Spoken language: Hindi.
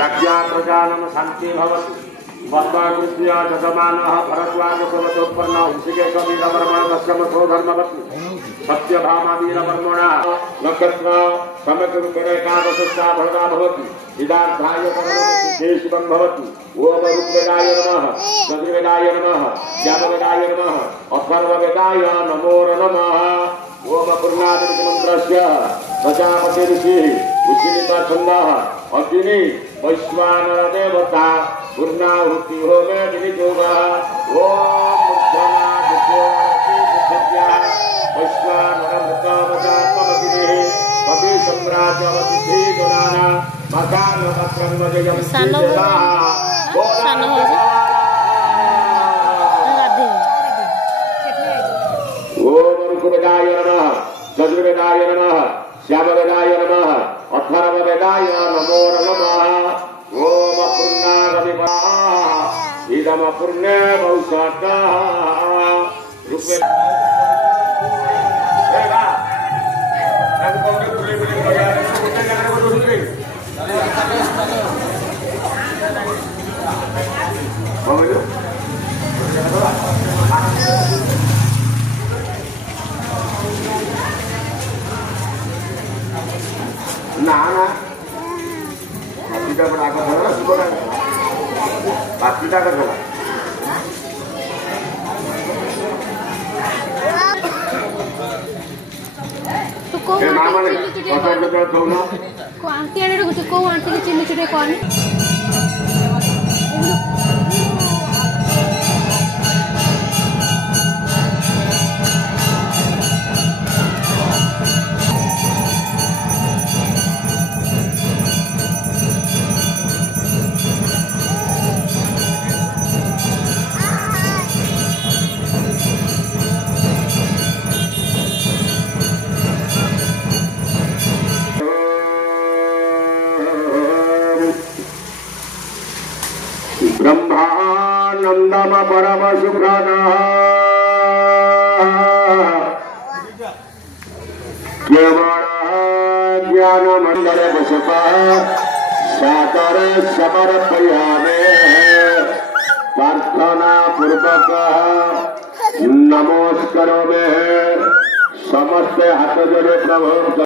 राज्ञा प्रजानम शांति भवतु वत्वाकृत्य जजमानः भरद्वाज समतोत्पन्न ऋषिकेश वीरवर्मण दशमथो धर्मवत् सत्यभामा वीरवर्मणा नक्षत्र समकृपेण एकादशस्या भरदा भवति इदार्थाय परमसिद्धे शिवं भवति ओम ऋग्वेदाय नमः यजुर्वेदाय नमः सामवेदाय नमः अथर्ववेदाय नमो नमः ओम पूर्णादिति मंत्रस्य प्रजापति ऋषिः उज्जीविता छन्दः अग्नि वैश्वानर देवता पूर्णाहुति होमे विनियोगः ओम मुद्गणादित्योऽर्चितुभ्यः वैश्वानर मृतमजात्मवतिः कवि सम्राजवति श्रीगणाना मकानपत्रन्वजयं श्रीजलाः ओम ऋग्वेदाय नमः यजुर्वेदाय नमः सामवेदाय नमः अथर्ववेदाय नमो नमः ओम पूर्णागमिवाः इदम पूर्णे भविष्यतः ना ना बाकीटा पण आका झाला सुबह बाकीटा का झाला तो को मामा ने पता लगा तो ना को आंटी आने को आंटी के चिन्ह चिन्ह कौन ब्रह्मानंदम परम सुखदः केवल ज्ञान मंडल वसतः सादर समर्पयामि प्रार्थना पूर्वक नमस्कारोमि समस्त हाथ जोड़े प्रभु।